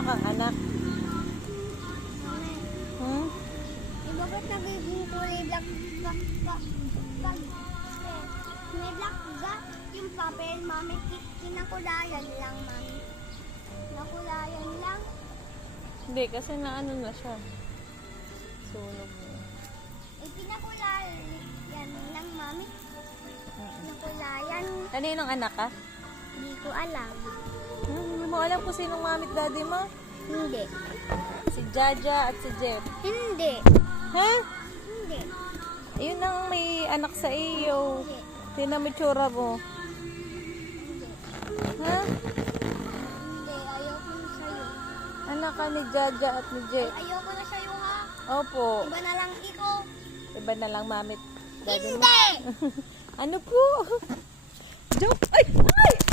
Meron kang anak. Mami, Hmm? bakit nagiging kulay black may black ga yung papel, mami, kinakulayan lang, mami. Nakulayan lang. Hindi, kasi naano na siya. Sunog na. Kinakulayan lang, mami. Kinakulayan. Kaninong anak ka? Hindi ko alam. Hindi mo alam kung sinong mamit daddy mo? Hindi. Si Jaja at si Jeff. Hindi. Ha? Hindi. Yun ang may anak sa iyo. Hindi. Tingnan mo yung tsura mo. Ha? Hindi. Ayoko na sa'yo. Anak ka ni Jaja at ni Jeff. Ayoko na sa'yo, ha? Opo. Iba na lang ikaw. Iba na lang mamit daddy mo. Hindi! Ano po? Joke! Ay! Ay!